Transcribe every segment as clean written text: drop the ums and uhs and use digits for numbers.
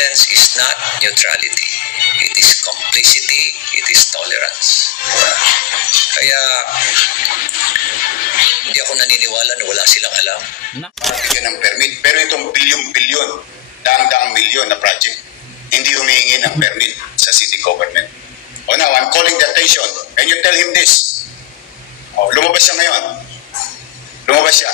Silence is not neutrality. It is complicity, it is tolerance. Kaya hindi ako naniniwala na wala silang alam. Bigyan ng permit. Pero itong bilyon-bilyon, daang-daang milyon na project, hindi humihingi ng permit sa city government. O now, I'm calling the attention. Can you tell him this? O, lumabas siya ngayon. Lumabas siya.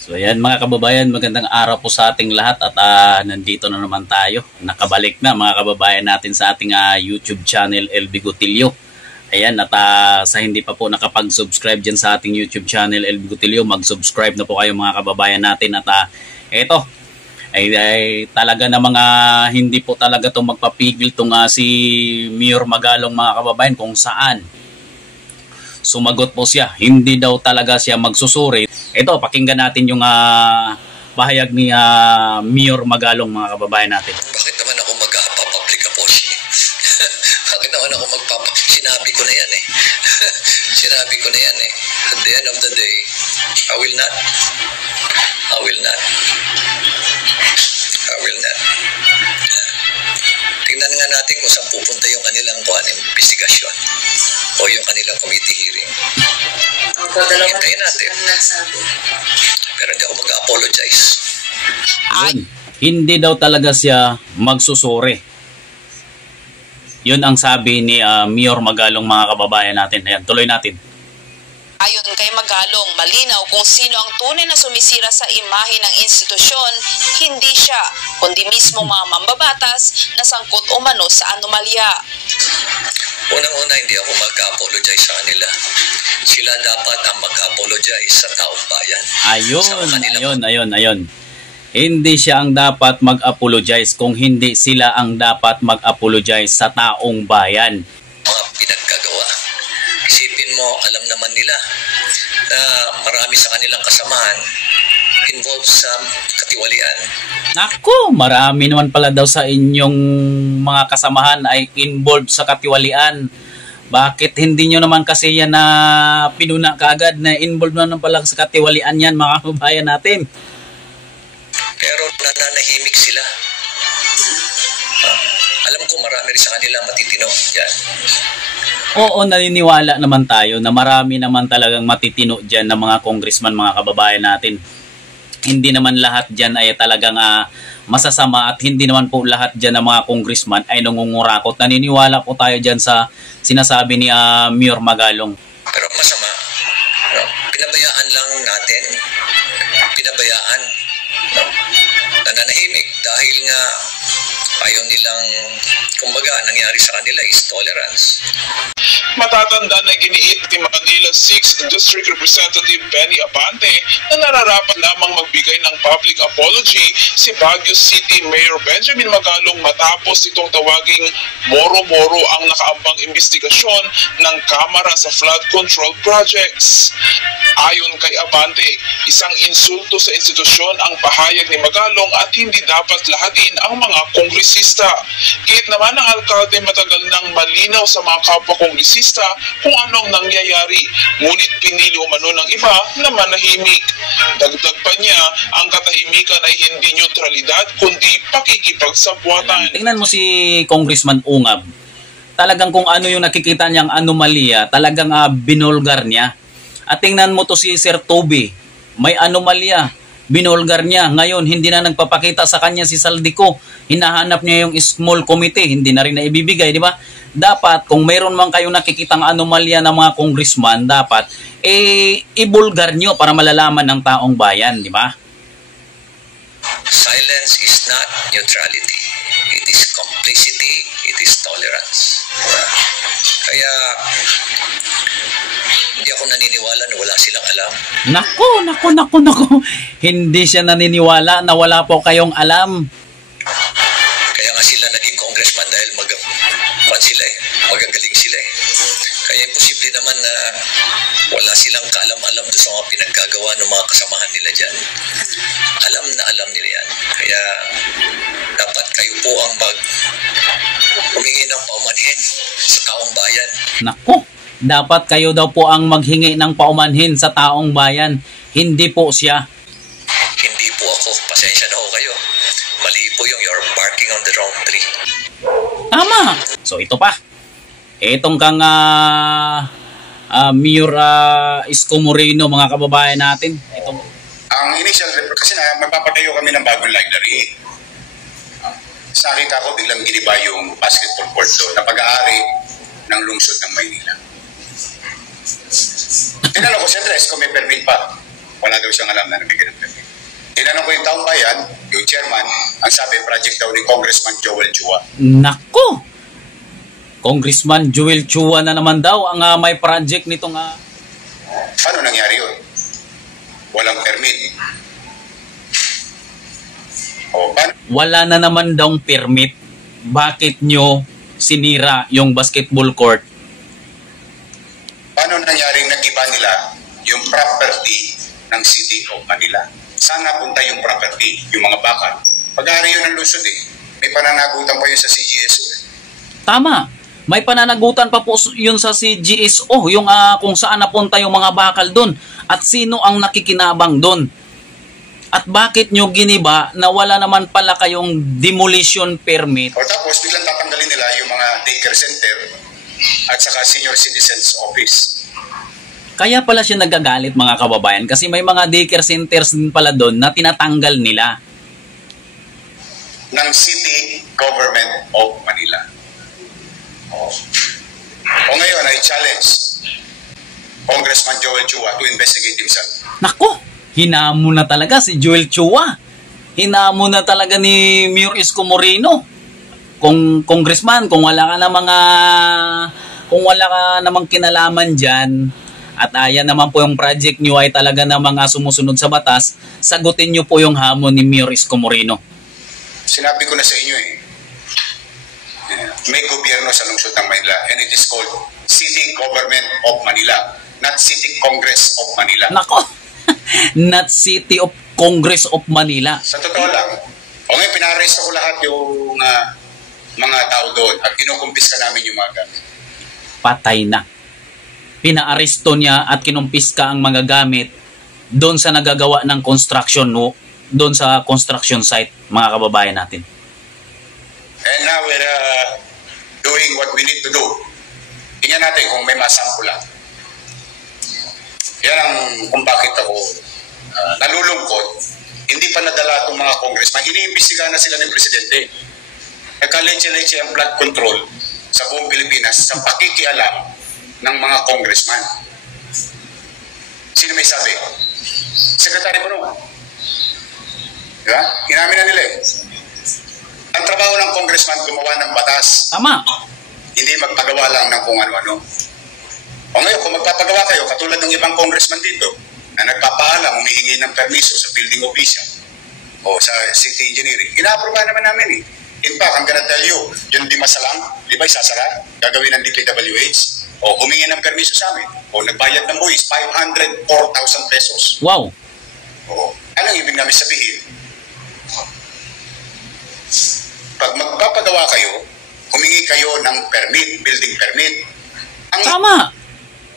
So ayan mga kababayan, magandang araw po sa ating lahat at nandito na naman tayo. Nakabalik na mga kababayan natin sa ating YouTube channel LB Gotilio. Ayan, at sa hindi pa po nakapag-subscribe dyan sa ating YouTube channel LB Gotilio, mag-subscribe na po kayo mga kababayan natin. At eto, ay talaga na mga hindi po talaga itong magpapigil itong si Mayor Magalong mga kababayan kung saan. Sumagot po siya, hindi daw talaga siya magsusuri. Ito, pakinggan natin yung pahayag ni Mayor Magalong mga kababayan natin. Bakit naman ako magpapublic apology? Bakit naman ako Sinabi ko na yan eh. Sinabi ko na yan eh. At the end of the day, I will not. Tingnan nga natin kung saan pupunta yung kanilang investigasyon o yung kanilang committee hearing. Hintayin natin. Pero hindi ako mag-apologize. Hindi daw talaga siya magsusuri. Yun ang sabi ni Mayor Magalong mga kababayan natin. Ayan, tuloy natin. Ayon kay Magalong, malinaw kung sino ang tunay na sumisira sa imahe ng institusyon, hindi siya, kundi mismo mga mambabatas na sangkot umano sa anomalya. Unang-una, hindi ako mag-apologize sa kanila. Sila dapat ang mag-apologize sa taong bayan. Ayun. Hindi siya ang dapat mag-apologize kung hindi sila ang dapat mag-apologize sa taong bayan. Mga pinaggagawa. Isipin mo, alam naman nila na marami sa kanilang kasamahan involved sa katiwalian. Naku, marami naman pala daw sa inyong mga kasamahan ay involved sa katiwalian. Bakit hindi nyo naman kasi yan na pinuna kaagad na involved naman pala sa katiwalian yan mga kababayan natin? Pero nananahimik sila. Alam ko marami rin sa kanila matitino. Yan. Oo, naniniwala naman tayo na marami naman talagang matitino dyan ng mga congressman, mga kababayan natin. Hindi naman lahat dyan ay talagang masasama at hindi naman po lahat dyan ng mga congressman ay nangungurakot. Naniniwala po tayo dyan sa sinasabi ni Mayor Magalong. Pero masama. Pinabayaan lang natin. Pinabayaan. Nananahimik dahil nga ayaw nilang, kumbaga, nangyari sa kanila is tolerance. Matatanda na giniit ni Manila 6th District Representative Benny Abante na nararapat lamang magbigay ng public apology si Baguio City Mayor Benjamin Magalong matapos itong tawaging moro-moro ang nakaambang investigasyon ng Kamara sa flood control projects. Ayon kay Abante, isang insulto sa institusyon ang pahayag ni Magalong at hindi dapat lahatin ang mga kongresista. Kahit naman ang alkalde matagal nang malinaw sa mga kapwa-kongresista kung anong nangyayari, ngunit pinili umano ng iba na manahimik. Dagdag pa niya, ang katahimikan ay hindi neutralidad kundi pakikipagsabwatan. Tingnan mo si Congressman Ungab. Talagang kung ano yung nakikita niyang anomalya, talagang binulgar niya. At tingnan mo to si Sir Toby, may anomalya, binulgar niya. Ngayon, hindi na nagpapakita sa kanya si Saldico. Hinahanap niya yung small committee, hindi na rin na ibibigay, di ba? Dapat, kung mayroon man kayong nakikitang anomalya ng mga congressman, dapat, ibulgar nyo para malalaman ng taong bayan, di ba? Silence is not neutrality. It is complicity, it is tolerance. Kaya, hindi ako naniniwala na wala silang alam. Naku. Hindi siya naniniwala na wala po kayong alam. Kaya nga sila naging congressman dahil magagaling sila eh. Kaya imposible naman na wala silang kaalam-alam doon sa mga pinaggagawa ng mga kasamahan nila dyan. Alam na alam nila yan. Kaya dapat kayo po ang humingi ng paumanhin sa taong bayan. Naku, Dapat kayo daw po ang maghingi ng paumanhin sa taong bayan. Hindi po siya. Hindi po ako. Pasensya na ho kayo. Mali po yung you're barking on the wrong tree. Tama. So ito pa. Itong kang Mayor Isko Moreno, mga kababayan natin. Ito. Ang initial, kasi magpapatayo kami ng bagong library. Sa akin ako, biglang giniba yung basketball court doon na pag-aari ng lungsod ng Maynila. Tinanong ko si Andres kung may permit pa. Wala daw siyang alam na nabigyan ng permit. Tinanong ko yung taong bayan, yung chairman, ang sabi, project daw ni Congressman Joel Chua. Nako! Congressman Joel Chua na naman daw ang may project nitong... Paano nangyari yun? Walang permit. Wala na naman daw permit. Bakit nyo sinira yung basketball court? Paano nangyaring nag-iba nila yung property ng City of Manila? Saan napunta yung property, yung mga bakal? Pag-aari yun ng lungsod eh. May pananagutan pa yun sa CGSO eh. Tama. May pananagutan pa po yun sa CGSO, yung kung saan napunta yung mga bakal doon at sino ang nakikinabang doon. At bakit nyo giniba na wala naman pala kayong demolition permit? O tapos biglang tatanggalin nila yung mga daycare center at saka senior citizens office. Kaya pala siya nagagalit, mga kababayan, kasi may mga daycare centers din pala doon na tinatanggal nila ng City Government of Manila. O ngayon ay challenge Congressman Joel Chua to investigate himself. Nako, hinamon na talaga si Joel Chua. Hinamon na talaga ni Mayor Isko Moreno. Kung congressman, kung wala ka namang kinalaman diyan at ayan naman po yung project nyo ay talaga namang sumusunod sa batas, sagutin nyo po yung hamon ni Mayor Isko Moreno. Sinabi ko na sa inyo may gobyerno sa lungsod ng Manila and it is called City Government of Manila, not City Congress of Manila. Nako, not City of Congress of Manila. Sa totoo lang, ngayon pinaresto ko lahat yung mga tao doon at kinukumpiska namin yung mga gamit. Patay na. Pinaaresto niya at kinumpiska ang mga gamit doon sa nagagawa ng construction, doon sa construction site, mga kababayan natin. And now we're doing what we need to do. Tingnan natin kung may masample lang. Yan ang kung bakit ako nalulungkot. Hindi pa nadala itong mga congressman. Iniimbestigahan na sila ng presidente. Nagka-leche-leche ang blood control sa buong Pilipinas sa pakikialam ng mga congressman. Sino may sabi? Secretary Bono. Diba? Inamin na nila eh. Ang trabaho ng congressman gumawa ng batas. Tama. Hindi magpagawa lang ng kung ano-ano. O ngayon, kung magpapagawa kayo, katulad ng ibang congressman dito, na nagpapaalam, humihingi ng permiso sa building official o sa city engineering, ina-aproba naman namin eh. In fact, I'm gonna tell you, yung Dimasalang, di ba isasara? Gagawin ng DPWH, o humingi ng permiso sa amin, o nagbayad ng buwis, 504,000 pesos. Wow. O, anong ibig namin sabihin? Pag magpapagawa kayo, humingi kayo ng permit, building permit. Tama.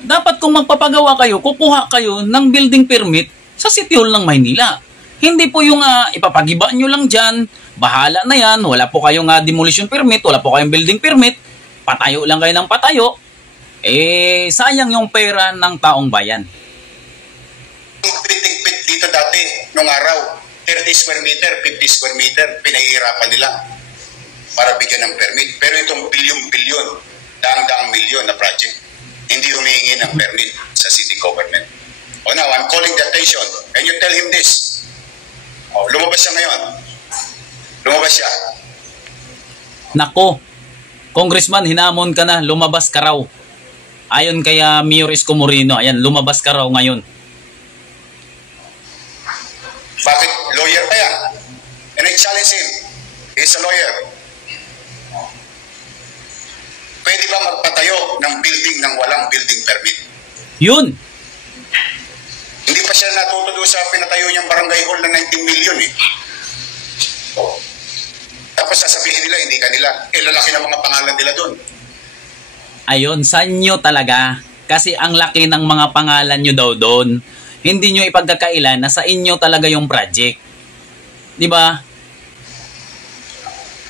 Dapat kung magpapagawa kayo, kukuha kayo ng building permit sa City Hall ng Maynila. Hindi po yung ipapagiba nyo lang dyan, bahala na yan, wala po kayong demolition permit, wala po kayong building permit, patayo lang kayo ng patayo, sayang yung pera ng taong bayan. Tigpit dito dati, nung araw, 30 square meter, 50 square meter, pinahihirapan nila para bigyan ng permit. Pero itong bilyon-bilyon, daang-daang milyon na project, hindi humihingi ng permit sa city government. O now, I'm calling the attention. Can you tell him this? Lumabas siya ngayon. Lumabas siya. Nako, Congressman, hinamon ka na, lumabas ka raw. Ayon kay Mayor Isko Moreno, ayan, lumabas ka raw ngayon. Bakit? Lawyer pa yan. And I challenge him. He's a lawyer. Pwede ba magpatayo ng building ng walang building permit? Yun. Hindi pa siya natutudo sa pinatayo niyang barangay hall na 19 million eh. Tapos sasabihin nila, hindi kanila. Lalaki ng mga pangalan nila doon. Ayun, sa inyo talaga. Kasi ang laki ng mga pangalan nyo daw doon. Hindi nyo ipagkakailan na sa inyo talaga yung project. Di ba?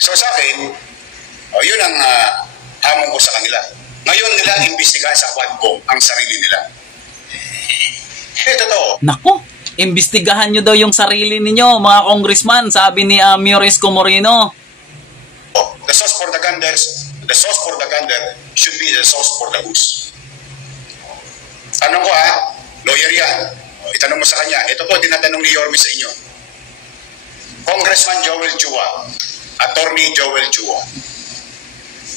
So sa akin, yun ang hamon ko sa kanila. Ngayon nila imbestigahan sa Quadcom ang sarili nila. Totoo. Nako, imbestigahan nyo daw yung sarili ninyo, mga congressman, sabi ni Mayor Isko Moreno. The sauce for the gander should be the sauce for the goose. Tanong ko lawyer yan. Itanong mo sa kanya. Ito po, tinatanong ni Yorme sa inyo. Congressman Joel Chua, Attorney Joel Chua,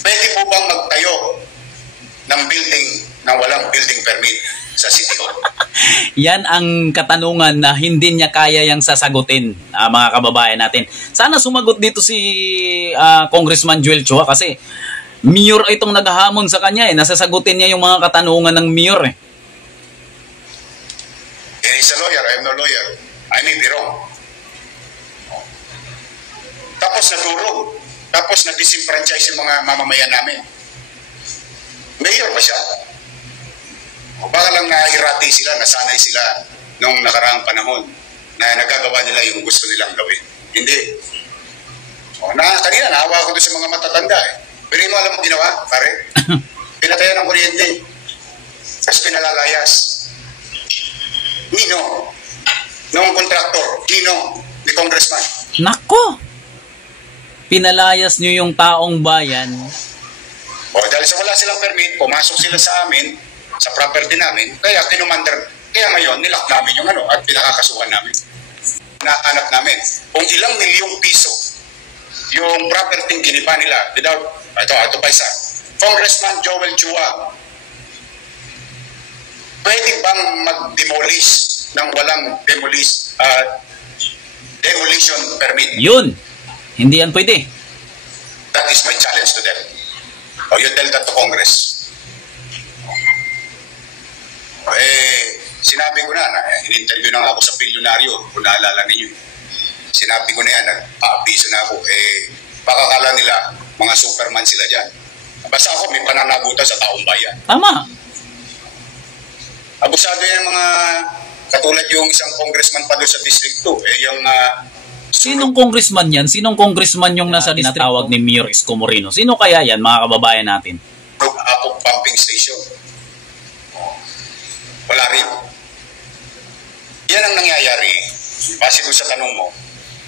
pwede po bang magtayo ng building na walang building permit sa City Hall? Yan ang katanungan na hindi niya kaya yang sasagutin, mga kababayan natin. Sana sumagot dito si Congressman Joel Chua kasi mayor itong naghahamon sa kanya nasasagutin niya yung mga katanungan ng mayor He's a lawyer, I'm no lawyer. I may be wrong. Tapos nadurog. Tapos na-disenfranchise yung mga mamamayan namin. Mayor ba siya? O baka lang nahirati sila, nasanay sila nung nakaraang panahon na nagagawa nila yung gusto nilang gawin. Hindi. Kanina, naawa ko doon sa mga matatanda Pero mo alam mo ginawa, pare? Pinatayan ng kuryente. Tapos pinalalayas. Nino? Noong kontraktor? Nino? Ni congressman? Nako! Pinalayas nyo yung taong bayan. Dahil sa wala silang permit, pumasok sila sa amin, sa property namin, kaya kaya ngayon, nilak namin yung at pinakakasuhan namin. Naanak namin, kung ilang milyong piso yung property giniba nila, ito pa isa, Congressman Joel Chua, pwede bang mag-demolish ng walang demolition permit? Yun! Hindi yan pwede. That is my challenge to them. You tell that to Congress. Sinabi ko na in-interview na ako sa bilyonaryo, kung naalala ninyo. Sinabi ko na yan, nag-abiso na ako. Baka kala nila, mga superman sila dyan. Basta ako, may pananagutan sa taong bayan. Tama. Abusado yan mga, katulad yung isang congressman pa doon sa District 2. Yung sinong congressman yan? Sinong congressman yung nasa tinatawag ni Mayor Isko Moreno? Sino kaya yan, mga kababayan natin? Apog pumping station. Wala rin. Yan ang nangyayari. Base ko sa tanong mo,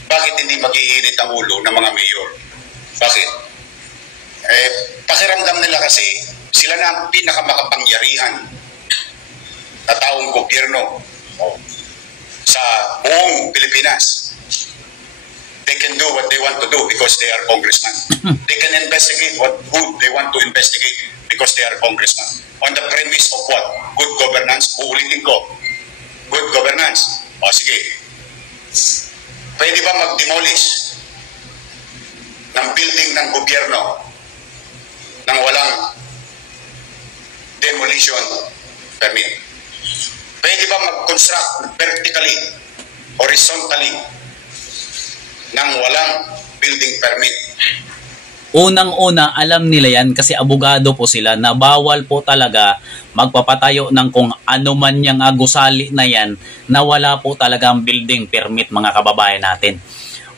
bakit hindi mag-iinit ang ulo ng mga mayor? Bakit? Pakiramdam nila kasi sila na ang pinakamakapangyarihan na taong gobyerno sa buong Pilipinas. They can do what they want to do because they are congressmen. They can investigate who they want to investigate because they are congressmen. On the premise of what? Good governance. Uulitin ko. Good governance. Sige. Pwede ba mag-demolish ng building ng gobyerno nang walang demolition permit? Pwede ba mag-construct vertically, horizontally, nang walang building permit? Unang-una, alam nila yan kasi abogado po sila na bawal po talaga magpapatayo ng kung ano man yung gusali na yan na wala po talagang building permit, mga kababayan natin.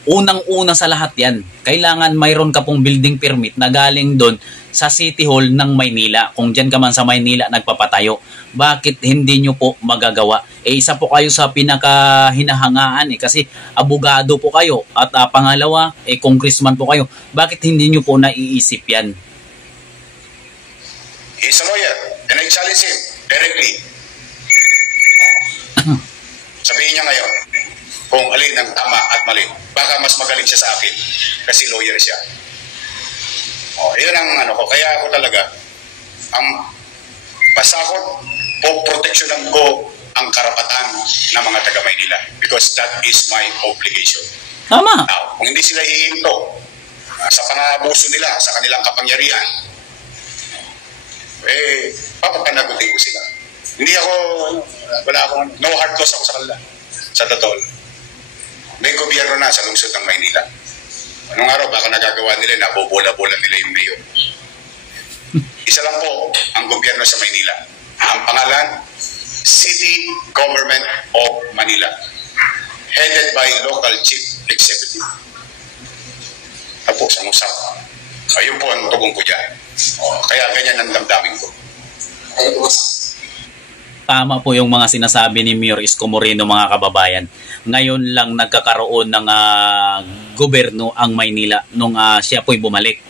Unang-una sa lahat yan, kailangan mayroon ka pong building permit na galing doon sa City Hall ng Maynila. Kung dyan ka man sa Maynila nagpapatayo, bakit hindi nyo po magagawa? Isa po kayo sa pinakahinahangaan kasi abogado po kayo at pangalawa, congressman po kayo. Bakit hindi nyo po naiisip yan? He's a lawyer and I challenge him directly. Sabihin niya ngayon kung alin ang tama at mali. Baka mas magaling siya sa akin kasi lawyer siya. Yun ang ko. Kaya ako talaga, basta ako, proteksyonan ko ang karapatan ng mga taga-Maynila because that is my obligation. Tama. Now, kung hindi sila hihinto sa pang-aabuso nila, sa kanilang kapangyarihan, papapanagutin ko sila. Hindi ako, wala akong, no hard loss ako sa kanila. Sa totoo. May gobyerno na sa lungsod ng Maynila. Anong araw, baka nagagawa nila, nabobola-bola nila yung mayor. Isa lang po ang gobyerno sa Maynila. Government of Manila, headed by local chief executive. Tapos ang usap. Ayun po ang tugong ko dyan. Kaya ganyan ang damdamin ko. Tama po yung mga sinasabi ni Mayor Isko Moreno, mga kababayan. Ngayon lang nagkakaroon ng gobyerno ang Maynila nung siya po'y bumalik.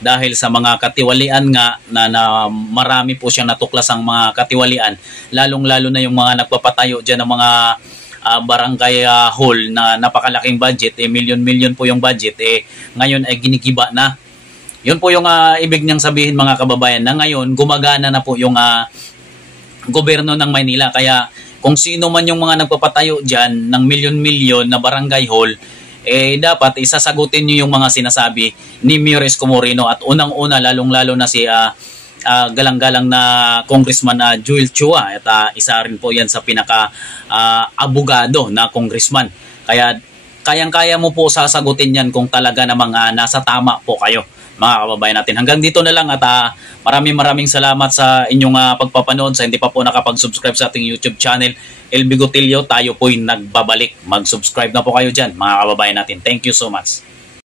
Dahil sa mga katiwalian nga na marami po siyang natuklas ang mga katiwalian, lalong-lalo na yung mga nagpapatayo dyan ng mga barangay hall na napakalaking budget, milyon-milyon po yung budget, ngayon ay ginigiba na. Yun po yung ibig niyang sabihin, mga kababayan, na ngayon gumagana na po yung gobyerno ng Maynila. Kaya kung sino man yung mga nagpapatayo dyan ng milyon-milyon na barangay hall, dapat isasagutin nyo yung mga sinasabi ni Mayor Isko Moreno. At unang-una, lalong-lalo na si galang-galang na Congressman Joel Chua. At isa rin po yan sa pinaka-abogado na congressman. Kaya kayang-kaya mo po sasagutin yan kung talaga namang nasa tama po kayo, mga kababayan natin. Hanggang dito na lang at maraming salamat sa inyong pagpapanood. Sa hindi pa po nakapag-subscribe sa ating YouTube channel, El Bigotilio, tayo po'y nagbabalik. Mag-subscribe na po kayo dyan, mga kababayan natin. Thank you so much.